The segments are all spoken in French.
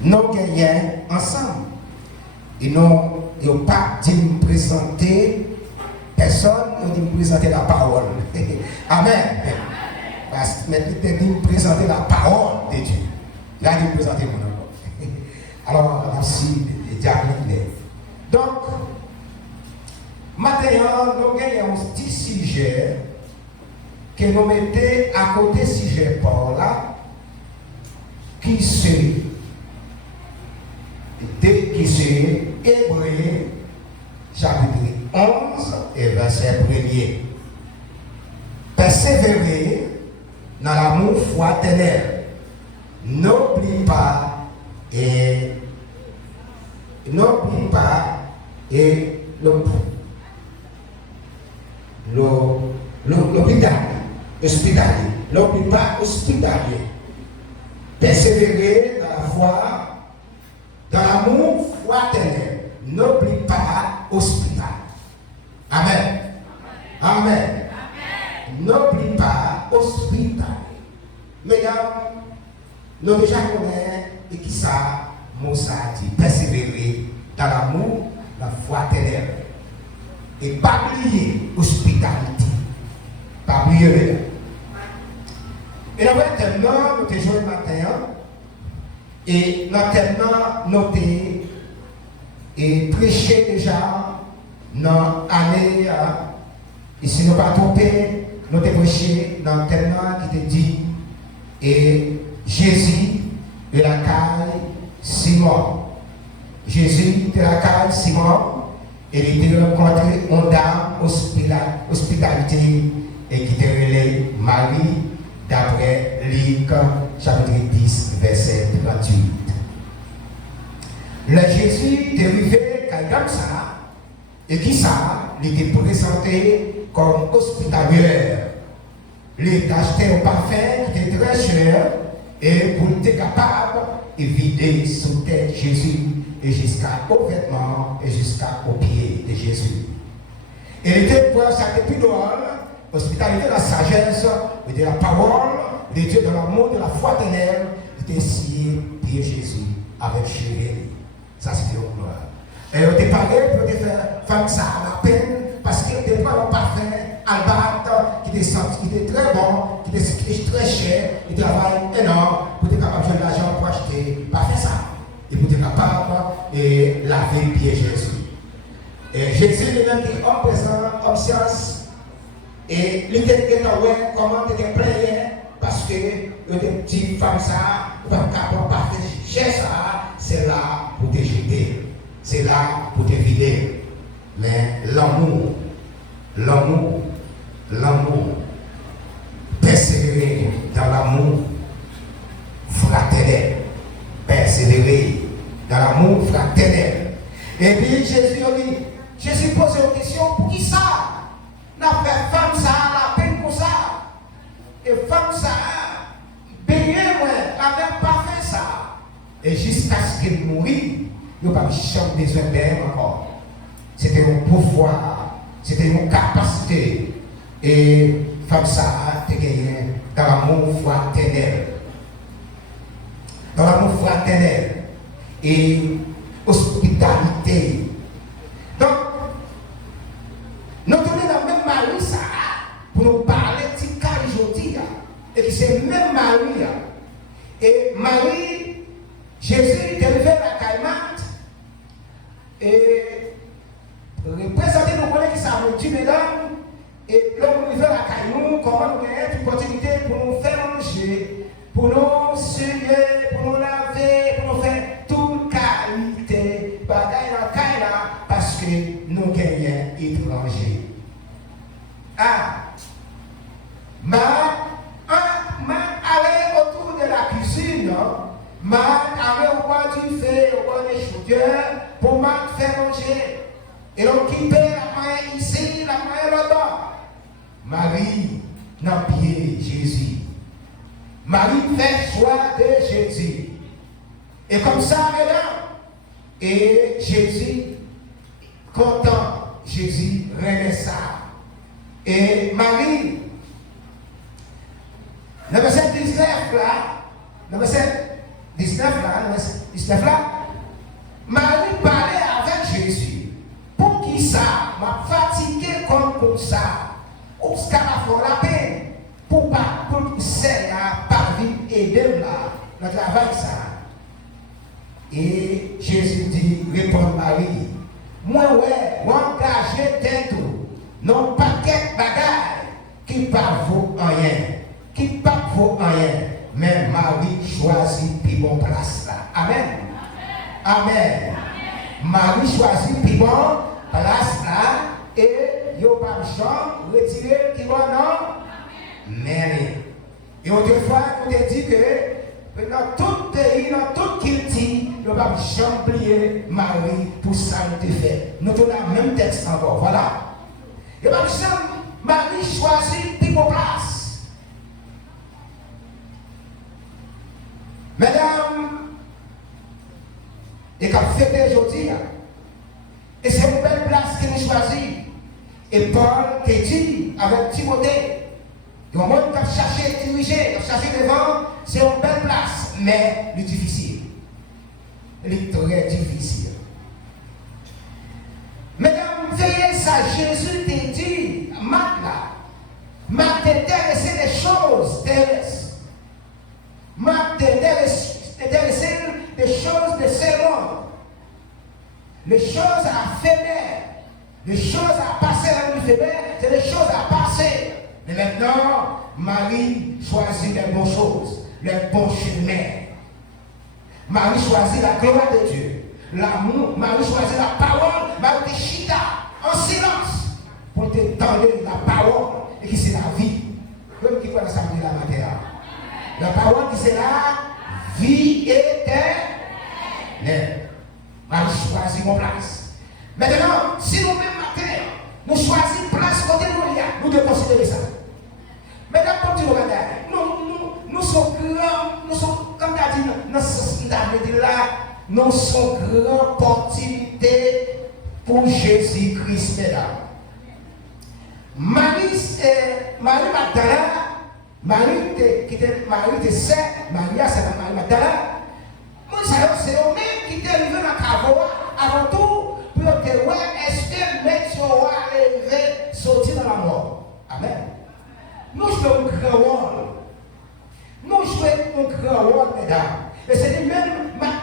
nous gagnons ensemble. Et nous n'avons pas dit nous présenter personne, nous dit nous présenter la parole. Amen. Parce que maintenant, il dit nous présenter la parole de Dieu. Il a dit nous présenter mon nom. Alors, merci, diable. Donc, maintenant, nous avons un petit sujet que nous mettons à côté du sujet Paul là, qui c'est Hébreu, chapitre 11 et verset 1er. Persévérer dans l'amour fraternel. N'oublie pas et hospitalier. N'oublie pas hospitalier. Persévérer dans la foi, dans l'amour fraternel. N'oublie pas hospital. Amen. Amen. N'oublie pas hospital. Mesdames, nous déjà connaissons et qui ça, Moussa dit, persévérer dans l'amour, la fraternelle. Et pas oublier hospitalité. Pas oublier. Et dans le thème, nous avons joué le matin. Et dans le thème, nous avons prêché déjà dans l'année. Et si nous ne pas trompé, nous avons prêché dans le thème qui te dit et Jésus de la caille Simon. Jésus de la caille Simon. Et il était rencontré une dame hospitalité et qui était relève Marie d'après Luc chapitre 10 verset 38. Le Jésus est arrivé comme ça et qui ça, il était présenté comme hospitalier. Il était acheté au parfum qui était très cher et pour être capable de vider sous tête Jésus et jusqu'aux vêtements et jusqu'aux pieds de Jésus. Il était pour chaque épidole, hospitalité de la sagesse, de la parole, de Dieu, de l'amour, de la foi éternelle, il était scié pied Jésus avec cheveux. Ça c'était une gloire. Et on était parlé pour faire femme ça à la peine parce qu'il était pas un parfum albâtre qui était très bon, qui était très cher, il travaille énorme pour être capable de faire de l'argent pour acheter parfum ça. Et pour être capable de laver pied Jésus. Et Jésus lui-même qui est homme présent, homme science, et il était comment il était plein parce que il était dit femme ça, pas capable de parfum cher ça, c'est là pour te jeter. C'est là pour te vider. Mais l'amour, persévérer dans l'amour fraternel. Persévérer dans l'amour fraternel. Et puis Jésus pose une question, pour qui ça? N'a fait femme ça, la peine pour ça. Et femme ça, payer moi, avec pas fait ça. Et jusqu'à ce qu'il mourit, il n'y a pas de besoin d'elle encore. C'était un pouvoir, c'était une capacité. Et femme ça a gagné dans l'amour fraternel. Dans l'amour fraternel et hospitalité. Donc, nous tenons dans le même Marie ça pour nous parler de cas aujourd'hui. Et c'est même Marie. Et Marie, Jésus est arrivé à Caïmate et représenté nous connaît qui ça nous dit mesdames et l'homme arrivé à Caïmate, comment nous avons une opportunité pour nous faire manger, pour nous suivre, pour nous laver, pour nous faire toute qualité bagaille dans Caïna parce que nous gagnons étrangers. Ah, aller autour de la cuisine, aller au bois du feu, au bois des chaudières, pour faire manger. Et donc, quitter la main ici, la main là-bas. Marie n'a pied Jésus. Marie fait choix de Jésus. Et comme ça, mesdames, et Jésus, content, Jésus remet ça. Et Marie, le verset 19 là, le verset 19 là, 19 là, Marie parlait avec Jésus. Pour qui ça m'a fatigué comme ça? Ou ce qu'elle a fait la peine? Pour pas pour celle là parvenir aider là dans le travail ça. Et Jésus dit, répond Marie, moi ouais, m'engager tête non paquet bagaille qui pas vaut rien, qui pas vaut rien, mais Marie choisit plus bon place là. Amen. Amen. Marie choisit plus bon place là et yo pas champ retirer qui va non. Mais et autrefois on te dit que dans tout pays, dans toute culture, nous ne pouvons jamais oublier Marie pour ça nous te fait. Nous avons le même texte encore. Voilà. Et pas jamais Marie choisit plus vos places. Mesdames, et quand fêté aujourd'hui, et c'est une belle place que nous choisissons. Et Paul te dit avec Timothée, le monde qui a cherché à diriger, qui a cherché devant, c'est une belle place, mais c'est difficile. C'est très difficile. Mesdames, veillez ça, Jésus te dit, Marc t'intéressé des choses terrestres. Marc t'intéressé des choses de ce monde. Les choses à faire, les choses à passer dans le février, c'est des choses à passer. Mais maintenant, Marie choisit les bonnes choses, les bons chemins. Marie choisit la gloire de Dieu, l'amour. Marie choisit la parole. Marie te chita en silence pour te tendre la parole et qui c'est la vie. Comme qui connaît ça de la matière. La parole qui c'est la vie éternelle. Marie choisit mon place. Maintenant, si nous-mêmes matin, nous choisissons place côté nous devons considérer ça. Mesdames, comme tu regardes, nous sommes grands, nous sommes, comme tu as dit, nous sommes grandes opportunités pour Jésus-Christ, mesdames. Marie Magdala, Marie de Sète, Maria, c'est la Marie Magdala. Moi, c'est eux-mêmes qui étaient arrivés dans la cavoie avant tout pour que, est-ce que Maître va arriver sortir dans la mort? Amen. Nous jouons un grand rôle. Nous jouons un grand rôle, mesdames. Et c'est lui-même, mesdames,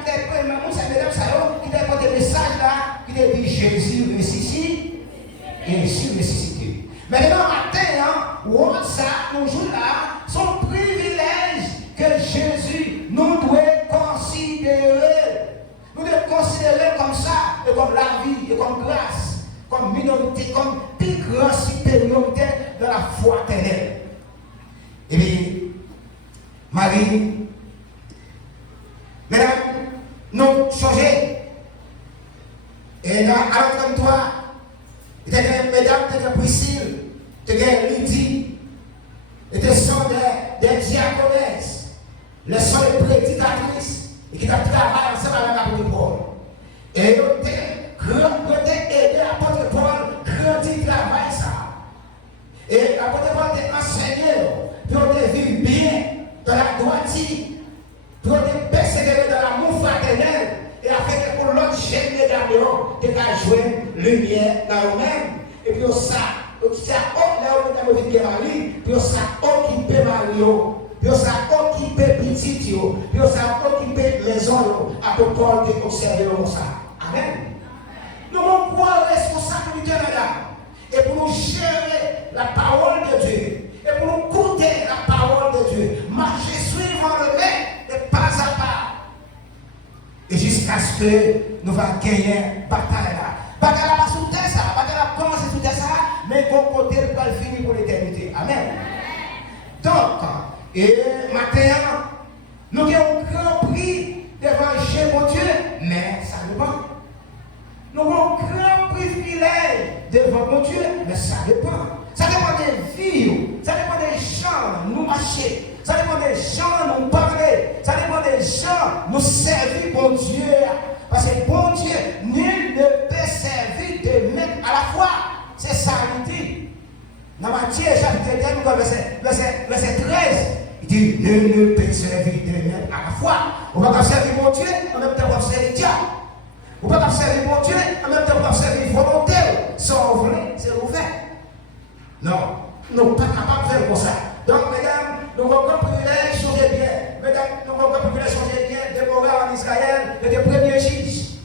qui t'a porté le message là, qui t'a dit Jésus ressuscite et Jésus ressuscité. Maintenant, matin, ça, nous jouons là, son privilège que Jésus nous doit considérer. Nous devons considérer comme ça, et comme la vie, et comme grâce, comme minorité, comme plus grande supériorité de la foi éternelle. Et bien, Marie, mesdames, nous changer. Et dans comme toi, tu as mesdames, tu as Priscille, tu as Lydie, et tu sont des diaconesses, les sont les prédicatrices, et qui travaillent ensemble avec l'apôtre Paul. Et ils ont aidé l'apôtre Paul grandir travail ça. Et l'apôtre Paul t'a enseigné pour te vivre bien dans la droiture, pour te persévérer dans l'amour fraternel, et afin que pour l'autre génération, tu as joué lumière dans nous-mêmes. Et puis ça, c'est là où nous avons Marie, puis ça occuper Mario, puis ça occuper petit, puis ça occuper maison, à peu Paul qui observe comme ça. Amen. Nous avons quoi responsabilité là-dedans. Et pour nous gérer la parole de Dieu, et pour nous écouter la parole de Dieu, marcher suivant le maître, et pas à pas. Et jusqu'à ce que nous allons gagner la bataille là. Bataille là, pas sous terre ça, bataille là, commence sous terre ça, mais bon côté, il va finir pour l'éternité. Amen. Donc, et matin, nous avons un grand prix devant chez mon Dieu, mais ça dépend. Nous avons un grand privilège devant mon Dieu, mais ça dépend. Ça dépend des vies, ça dépend des gens, nous marcher, ça dépend des gens, nous parler, ça dépend des gens, nous servir bon Dieu. Parce que bon Dieu, nul ne peut servir de même à la fois. C'est ça qu'il dit. Dans Matthieu, chapitre 1, verset 13, il dit nul ne peut servir de même à la fois. On va pas servir mon Dieu, en même temps on va diable. Vous ne pouvez pas servir mon Dieu, en même temps, vous ne pouvez pas servir volonté. Sans vous voulez, c'est ouvert. Non, nous ne sommes pas capables de faire comme ça. Donc, mesdames, nous avons un privilège, changez bien. Mesdames, nous avons un privilège, changez bien. Déborah en Israël était premier juge.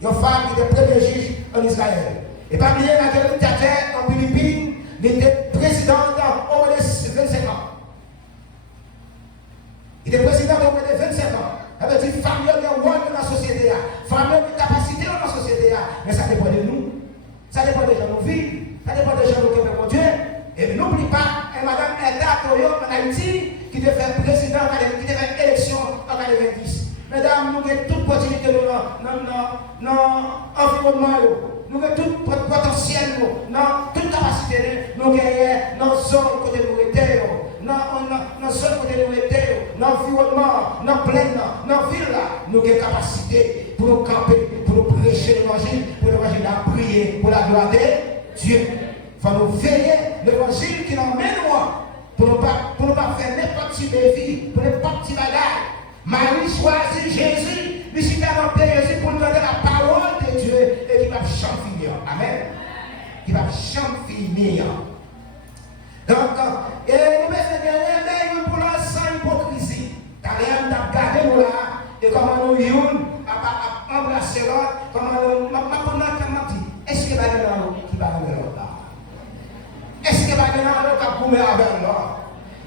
Une femme qui était premier juge en Israël. Et parmi les Marguerite Thatcher en Philippines, il était président au moins de 25 ans. Il était président au moins de 25 ans. Ça veut dire femme, il y a un rôle dans la société. Femme, il y a une capacité dans la société. Mais ça dépend de nous. Ça dépend des gens nous vivent. Ça dépend des gens nous qui ont Dieu. Et n'oublie pas, madame Edda Toyo en Haïti, qui devait faire président, qui devait faire élection en 90. Mesdames, nous avons toute possibilité dans l'environnement, nous avons tout potentiel, dans toute capacité, nous avons dans la zone côté de nous étions, dans la zone côté de nous étions, dans l'environnement, dans la plaine, dans la ville, nous avons capacité pour nous camper, pour nous prêcher l'évangile, pour l'évangile à prier pour la gloire de Dieu. Il faut nous veiller l'évangile qui nous mène moi, pour ne pas faire n'importe quelle vie, pour n'importe quelle bagarre. Marie choisit Jésus, lui s'y dans le Jésus pour nous donner la parole de Dieu et qui va chanter finir. Amen. Qui va chanter finir. Donc, nous devons faire pour la sans hypocrisie. Car rien n'a gardé nous là, et comment nous y embrasser l'autre, comment nous dit, est-ce que va y avoir qui va arriver là? Est-ce que va y avoir qui va courir avec l'autre?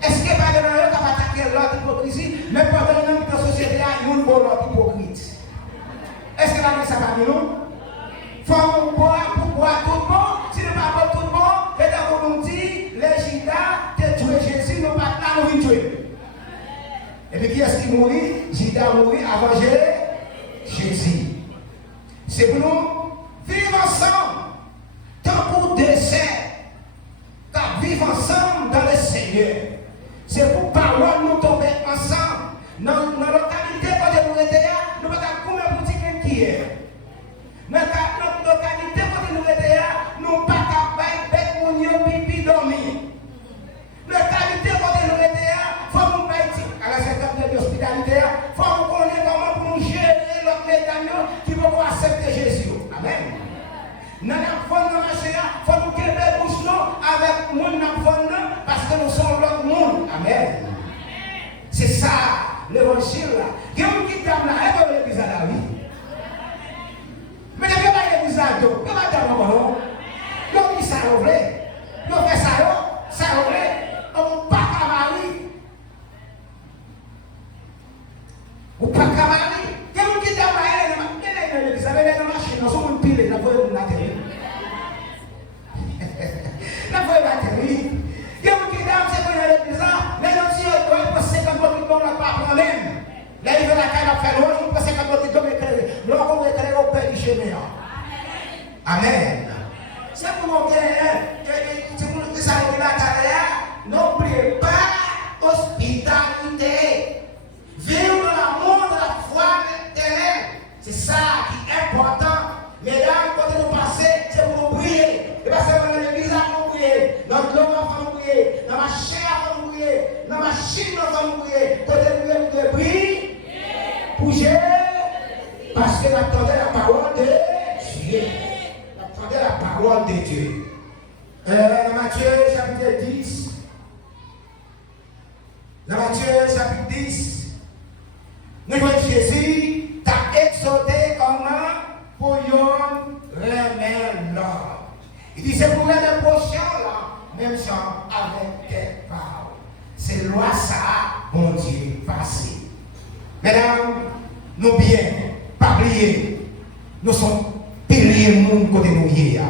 Est-ce que va y avoir qui va attaquer l'autre hypocrisie? Mais pendant que nous dans la société, nous avons l'autre hypocrite. Est-ce que ça va nous? Il faut nous boire pour boire tout le monde. Si nous ne boivons pas tout le monde, et dans nous dit, les Judas, tu tué Jésus, nous ne pouvons pas nous tuer. Et puis qui est-ce qui mourit? Judas mourit avant Jésus. C'est pour nous vivre ensemble, tant pour décès, car vivre ensemble dans le Seigneur. C'est pour parole nous tomber ensemble. Dans la localité où nous étions, nous ne pouvons pas combien pour dire qui est. Dans la localité où nous étions, nous ne pouvons pas faire mon pipi dormir. Dans la localité où nous étions, il faut nous dire, à la secteur de l'hospitalité, il faut nous connaître comment pour nous gérer l'autre médaillon qui vont accepter Jésus. Amen. Dans la fond de marché, il faut nous garder bouche avec le monde parce que nous sommes l'autre monde. Amen. C'est ça, l'évangile là. Il y a un qui dame là, elle va l'église à la vie. Mais il n'y a pas l'église à dos. Il n'y a pas de ballon. Il y a qui ça vrai. Il y a fait ça vrai. On ne pas qu'à Marie. On ne pas qu'à Marie. Il y a un qui dame là, elle est dans l'église, elle est dans la machine, nous sommes pile, la voie de la terre. La voie de la terre. Il y a un qui dame, c'est qu'on est l'église là, mais non, si on doit passer comme on ne l'a pas problème. Là, il veut la caille à faire l'eau, on passe comme on doit éclairer. L'eau, on va éclairer au père du chemin. Amen. C'est pour nous c'est pour nous que ça arrive à la n'oubliez pas hospitalité. Vivre l'amour de la foi éternelle. C'est ça qui est important. Mesdames, quand nous passons, c'est pour nous prier. Et parce que dans l'église, nous prier. Dans l'homme, nous prier. Dans ma chair, nous prier. Dans ma machine, nous prier. Quand nous devons prier, bouger. Parce que nous attendons la parole de Dieu. Nous attendons la parole de Dieu. Dans Matthieu, chapitre 10. Dans Matthieu, chapitre 10. Nous voyons Jésus t'a exhorté comment pour y remettre l'ordre. Il dit c'est pour les prochains là, même sans avec tes paroles. C'est loi ça, bon Dieu, passé. Mesdames, nous bien, pas oublier, nous sommes piliers monde côté nous hier.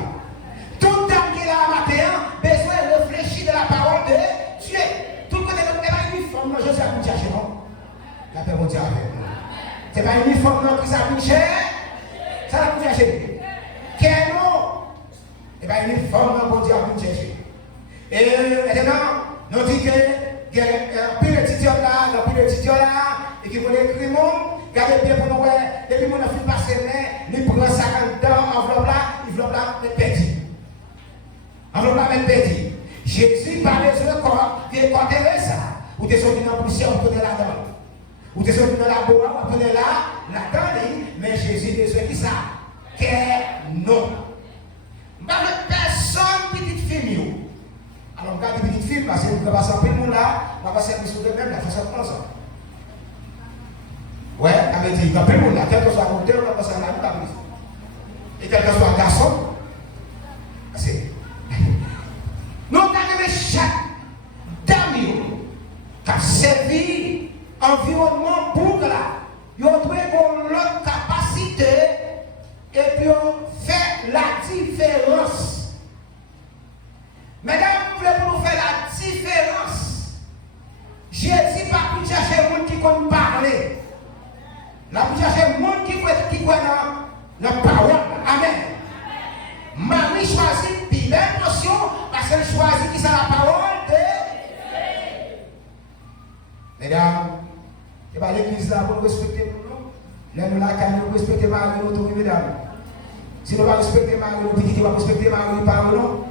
Tout dame qui est là matin, besoin de réfléchir de la parole de Dieu. Tout côté nous n'est pas uniforme, non, je sais à vous chercher, non? La paix mon Dieu avec nous. Ce n'est pas uniforme non qui s'habille cher. Ça va vous chercher. Quel nom? Ce n'est pas uniforme non pour dire à vous chercher. Et maintenant, nous disons qu'il y a un peu d'étudiants là, et qui veulent écrire mon, regardez bien pour nous voir, et puis mon a fait passer main, il prend 50 ans, enveloppe là, est perdu. Enveloppe là, est perdu. Jésus parlait sur le corps, il est conterré ça. Ou t'es sorti dans la poussière, on prenait la dent. Ou t'es sorti dans la bois, on prenait la dent, mais Mais Jésus besoin qui ça? Que non. Personne petite fille. Alors, quand petite fille, parce que nous passons un peu de monde là, on va passer un peu de même, là, il faut ça prendre ça. Ouais, elle me dit, il y a un peu de monde là, quel que soit mon terre, on va passer à la vie, et quel que soit un garçon, c'est. Nous avons chaque dame qui a servi environnement pour là. Ils ont trouvé l'autre capacité et puis on fait la différence. Mesdames, vous voulez pour nous faire la différence. Jésus pas pour chercher les gens qui connaissent parler. Là, pour chercher les gens qui croient dans la parole. Amen. Marie choisit puis même notion parce qu'elle choisit qui c'est la parole de mesdames, et bien l'église là pour nous respecter nous. Là nous là quand nous respecter Marie nous tous mesdames. Si nous ne respectons Marie nous petit qui va respecter Marie par nous.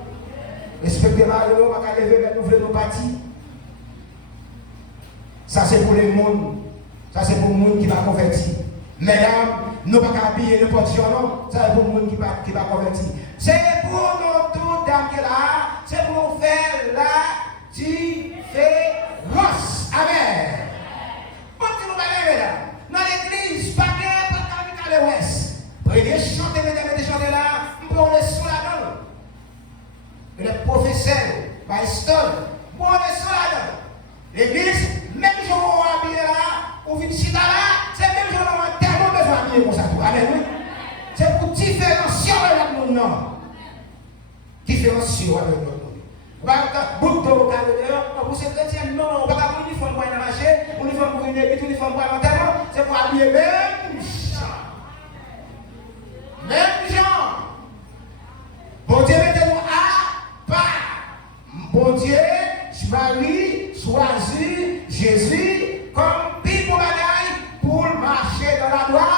Respecter Marie nous va lever nous voulons nos partis. Ça c'est pour le monde. Ça c'est pour le monde qui va convertir. Mesdames, nous ne pouvons pas habiller n'importe quoi, non. Ça c'est pour le monde qui va convertir. C'est pour nous tous dans là, c'est pour nous faire la différence. Amen. Bon, tu nous parles là. Dans l'église, pas bien, pas l'ouest. Prenez chanter, mesdames, et chanter là, nous pouvons les sous là-dedans. Les professeurs, Baiston, nous pouvons les sous là-dedans. L'église, même si on va habiller là, ou une cita là, c'est même si on a tellement besoin d'habiller comme ça. Amen. C'est pour différencier avec nous, non. Différencier avec nous. Beaucoup de vocabulaire dehors, pour ces chrétiens, non, on ne va pas avoir uniforme pour aller marcher, uniforme pour une église, uniforme pour aller enterrement, c'est pour habiller même gens. Même gens. Bon Dieu, mettez-nous à part. Bon Dieu, Marie choisit Jésus comme Bible bagaille pour marcher dans la loi.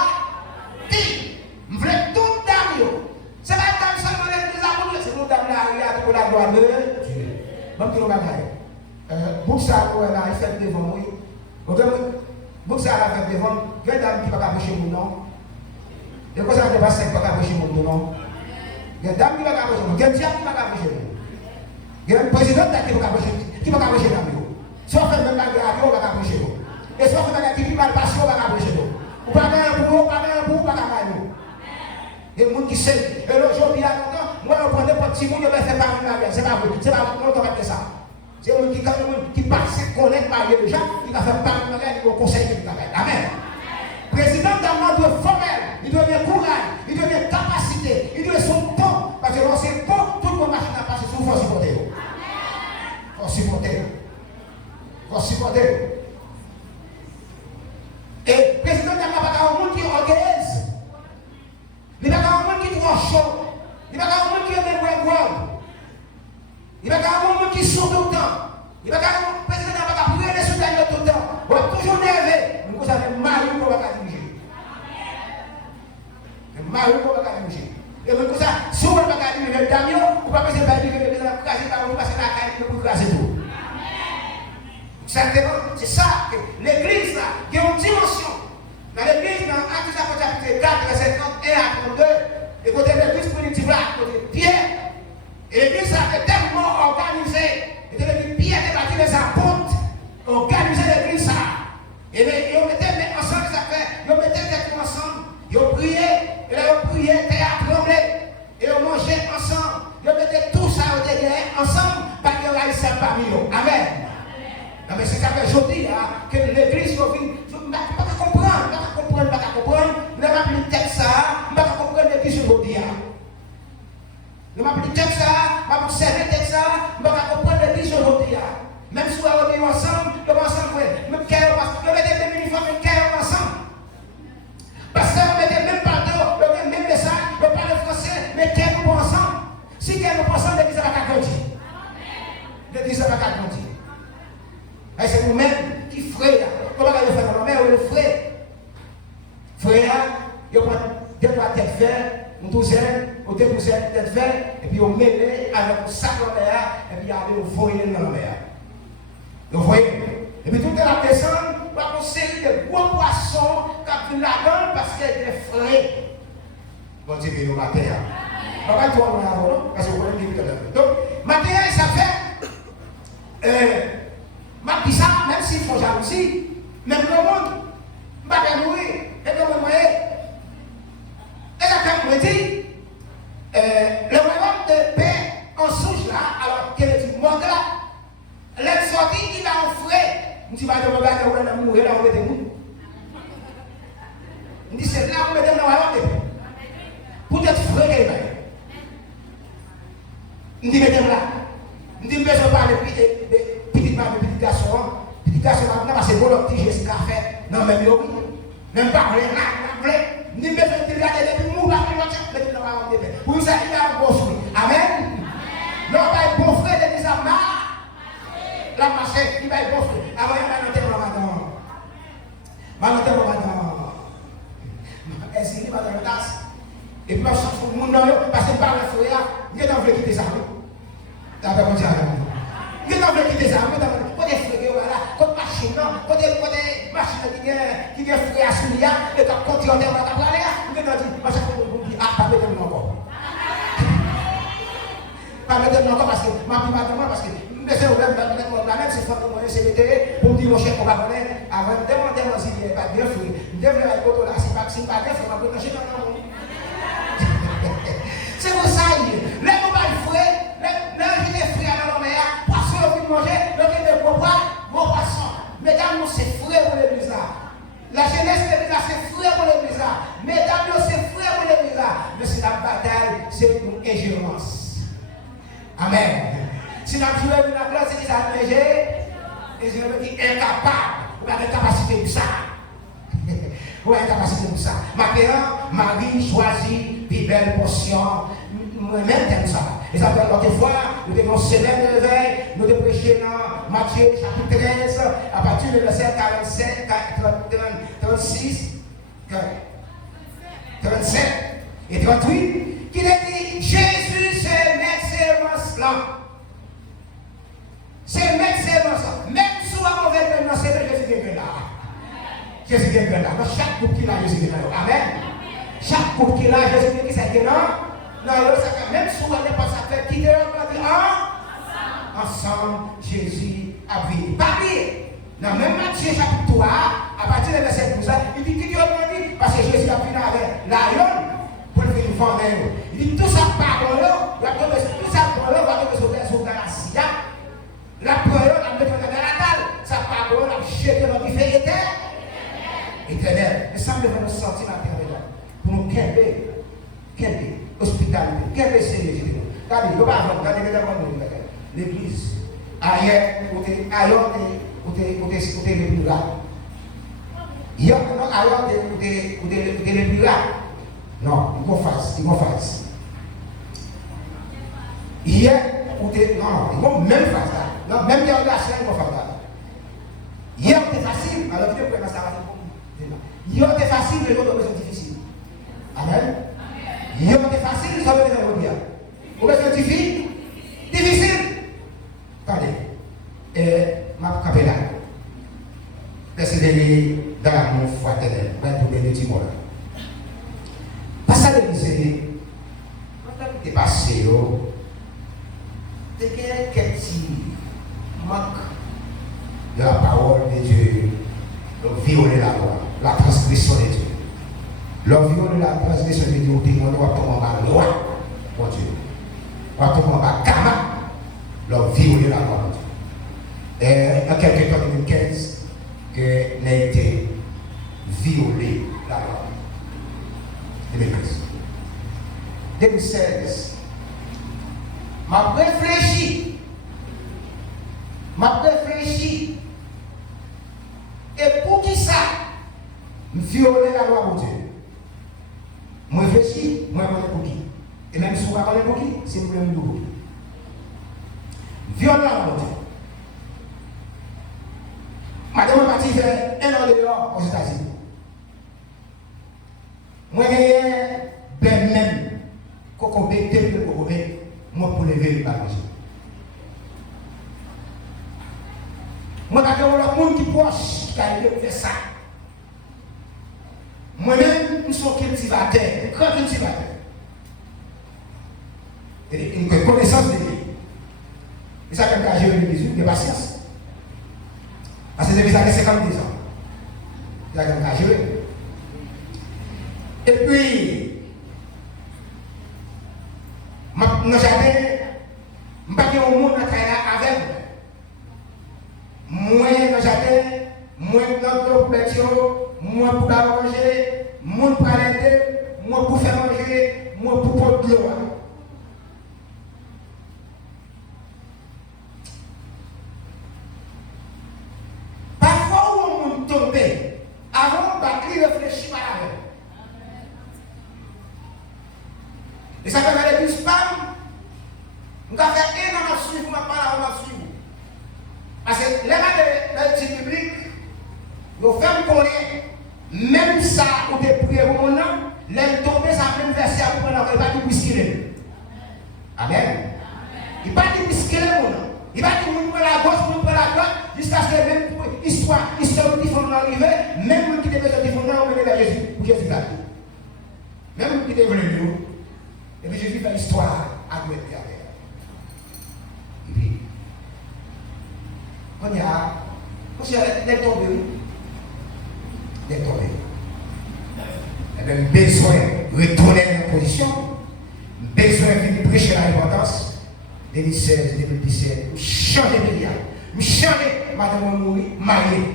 Vous voulez tout dame. C'est pas comme ça que les amoureux, c'est tout dame là, pour la gloire de Dieu. Même qui nous bagaille. Boussa, il fait devant moi. Boussa, il fait devant. Il y a une dame qui va cacher mon nom. Et quoi ça ne passe pas cacher mon nom. Il y a une dame qui va cacher mon nom. Il y a un diable qui va cacher mon nom. Il y a un président qui va cacher mon nom. Si on fait même la guerre, on va cacher mon nom. Et si on fait la guerre qui va passer, on va cacher mon nom. Ou pas un bout, pas un bout, pas un bout. Et les gens qui savent, et aujourd'hui, moi, on prend des petits gens, je vais faire parler de la guerre. C'est pas vrai, c'est pas vrai, on va faire ça. C'est un qui passe, connaît marier déjà, qui va faire parler de la guerre, il va conseiller de la guerre. Amen. Président d'un doit formel, il doit avoir courage, il doit avoir capacité, il doit son pont, parce que c'est pont, tout le monde marche à passer sous, il faut supporter. Il faut supporter. Il faut supporter. Et le président n'a pas un monde qui organise. Il n'y a pas un monde qui trouve chaud. Il n'y a pas un monde qui est même il n'y a pas un monde qui saute tout le temps. Il n'y a pas un président n'a pas prier les soutiens tout le temps. On va toujours nerver. Nous avons mal qu'on va diriger. Mal qu'on va diriger. Et nous ça, si on va diriger le camion, on va pas se faire diriger les gens craser par on va passer la caille pour craser tout. C'est ça que l'église là, qui a une dimension. Dans l'église, dans Actes chapitre 4, verset 31 à 32, et côté de l'église primitive là, côté Pierre, et l'église là est tellement organisée, et l'église Pierre est bâti les apôtres, organisé l'église là. Et on mettait ensemble, ça fait, on mettait quelqu'un ensemble, ils ont prié, et là ils ont prié, théâtre tremblé, et on mangeait ensemble, ils mettaient tout ça au derrière ensemble, parce qu'il y a ici parmi eux. Amen. Non, mais c'est ça que je dis, que l'église, je ne peux pas comprendre, je ne peux pas comprendre, je ne peux pas plus texte ça, je ne peux pas comprendre l'église aujourd'hui. Je ne peux pas plus texte ça, je ne peux pas servir texte ça, je ne peux pas comprendre l'église aujourd'hui. Même si on est ensemble, on va ensemble, même on met des mêmes uniformes, on est ensemble. Parce que on met les mêmes pardons, le même message, on parle français, mais qu'on est ensemble. Si qu'on est ensemble, l'église va grandir. L'église va grandir. Et c'est nous-mêmes qui frère. Comment on va faire dans la mer ou le frère? Frère, il y a deux trois têtes vertes, une douzaine, ou deux douzaines de têtes vertes, et puis on met avec un sac dans la mer, et puis on voyait dans la mer. Vous voyez? Et puis tout est la descente, une série de gros poissons qui viennent là-dedans parce qu'elle est frais. Bon Dieu, nous matin. On va tout en avoir, parce que vous connaissez tout à l'heure. Donc, matin, ça fait. Ma pisa, même s'il faut jalousie, même le monde, je ne vais pas mourir. Et comme moi, et ça quand me dit, le royaume de paix en souche là, alors qu'elle est du monde là, l'être sorti, il a offert. Je dis, je vais mourir là, on va nous. Je dis, c'est là où on va dans le royaume de paix. Pour être frais, je dis, mettez-moi là. Je dis, je ne parle de petit garçon. Petit garçon, maintenant, parce que bon, le petit geste qu'a fait, non, même oui. Même pas vrai, là, je dis, je vais regarder depuis mon bas, je vais dans le royaume de paix. Pour ça, il a un bon fruit. Amen. Non, pas un bon frère, il dit ça, la marche, il va être bon fruit. Avant, il va noter madame. Est-ce qu'il va dans la tasse? Et puis, je suis tout le monde, parce que par le fouet, il y a un vrai qui tes amis. Tu as pas compris à il y a un vrai qui tes amis. Quand des fouets, voilà, quand machine, quand des machines qui viennent fouet à soulier, et quand tu as des gens à parler, il y a un dit, moi, je vais pas mettre le nom encore. Pas mettre le nom encore parce que, ma prime parce que, c'est même si c'est pour me dire, mon chef, on va connaître, avant de demander s'il n'est pas bien fouet, je devrais aller au là, si pas bien fouet, on va protéger dans le monde. C'est pour ça, les mobiles fouets, les fouets à la mer, poissons au manger, le gros poissons. Mesdames, c'est fouet pour l'église là. La jeunesse de l'église là, c'est fouet pour l'église là. Mesdames, c'est fouet pour l'église là. Mais c'est la bataille, c'est pour ingérence. Amen. Si nous jouons dans la classe, c'est qu'ils ont ingéré, et je veux dire incapable, ou la capacité de ça. Ou la capacité de ça. Maintenant, Marie choisit des belles portions. Moi-même, j'aime ça. Et ça fait l'autre fois, nous devons semaine de réveil, nous devons prêcher dans Matthieu chapitre 13, à partir du verset 47, 36, 37 et 38, qui dit Jésus c'est l'excellence là. C'est l'excellence là. Même si on a mauvais temps, c'est Jésus qui est là. Jésus qui est là. Dans chaque couple qui a, Jésus qui est là. Amen. Chaque couple qui a, Jésus qui est là. Non, même si on n'est pas ça fait, qui est là, ensemble, Jésus a vécu. Parmi, dans même Matthieu chapitre 3, à partir du verset 12, il dit qui Dieu m'a dit, parce que Jésus a fini avec l'aïon pour le venir vendre. Il dit tout ça parole, tout ça parole, va tomber sur la scia. La parole, la mettre dans la dalle, sa parole, la jeter dans le feu éternel. Et ça me fait nous sentir la terre pour nous quel hospitalité, quel sérieux. Regardez, il ne va pas avoir, regardez l'église. Ailleurs, côté les plus là. Il y a ailleurs côté les plus là. Non, il faut faire. Hier, côté, non, ils vont même faire ça. Non, même il y a la chaîne, ils vont faire ça. Hier, c'était facile, alors tu peux ça. Hier, c'était facile, les autres sont difficiles. Amen. Hier, c'était facile, ça veut dire bien. Vous êtes difficile? Attendez. Ma capella. Laissez-les dans l'amour fraternel. Pour les petits mots. Pas ça de l'Élysée. Quand tu es passé, tu as quelques petits manques de la parole de Dieu. Donc, violer la loi, la transgression de Dieu. Leur violer la transgression de Dieu, on doit tomber en loi, mon Dieu. On doit tomber en karma. Leur violer la loi, mon Dieu. Et en quelque temps, 2015, que n'a été violé la loi. 2015. 2016, m'a réfléchi. Et pour qui ça? Violer la loi, mon Dieu. Moi réfléchis, moi je connais pour qui. Et même si vous ne connaissez pour qui, c'est vous même pour qui. Violer la loi, mon Dieu. Madame est partie faire un an dehors aux États-Unis. Moi, j'ai même cocobé, tel que cocobé, moi pour lever le bagage. Moi, j'ai un monde qui proche. je fais ça. Moi-même, je suis cultivateur, un grand cultivateur. Et une connaissance de lui. Et ça, quand j'ai gérer l'église, il y a patience. Parce que c'est déjà 52 ans. Il y a quelqu'un qui a gérer. Et puis, dans le jardin, je ne vais pas au monde avec moi. Dans le jardin, moi dans le pétio, moi pour manger, moi pour aller, moi pour faire manger, moi pour porter de l'eau. Parfois, on tombe, avant de réfléchir à la vie. Et ça fait aller plus spam. Nous avons fait un an à suivre, ma parole à suivre. Parce que les gens de l'étude biblique, ils font connaître, même ça, ou des prières au moment, les tomber, ça même verset à prendre, il va dire bisculer. Amen. Il va dire bisculer, il va dire nous la gauche, nous la droite, jusqu'à ce que même histoire qui font arriver, même qui devait se fondre, on va vers Jésus, pour Jésus là. Même qui devait venir. Et puis Jésus fait l'histoire à mettre derrière. Et puis, on y a, les tombés, les tombés. Il y a besoin de retourner en position, besoin de prêcher l'importance. 2016, 2017, changer de vie, changer, madame mourir, mariée.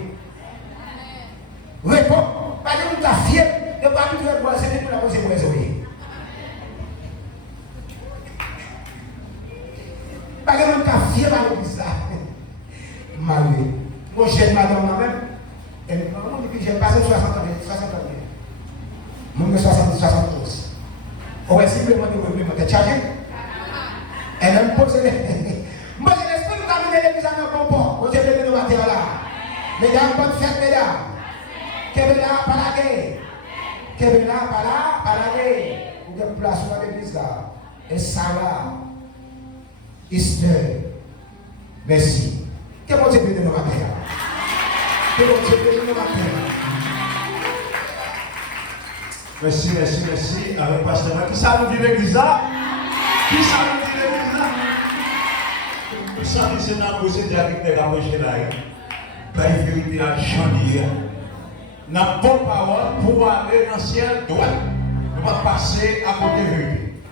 Réponds, pas de nous ta fière, et pas de nous faire boire, c'est pour la cause de oreilles. Pas que nous avons fier à l'église là. Marié. Moi, j'aime madame moi-même. Et moi, j'ai passé 60 ans. Moi, j'ai 72. On va simplement de charger. Elle me pose les. Moi, je l'espère que nous avons amené l'église à un bon port. Vous avez venu nous mater là. Mesdames, bonne fête, mesdames. Kébéla, pas la guerre. Kébéla, pas la guerre. Vous avez place dans l'église là. Et ça va. Esther, merci. Que bon Dieu bénisse nos matins. Que bon Dieu bénisse nos matins. Merci. Avec Pasteur, qui ça nous dit l'église là? Qui ça nous dit l'église là? Vous savez, c'est dans le procès d'Afrique rapproché là. La vérité à chanter. N'a bonne parole pour aller dans le ciel droit. Nous va passer à côté de vérité.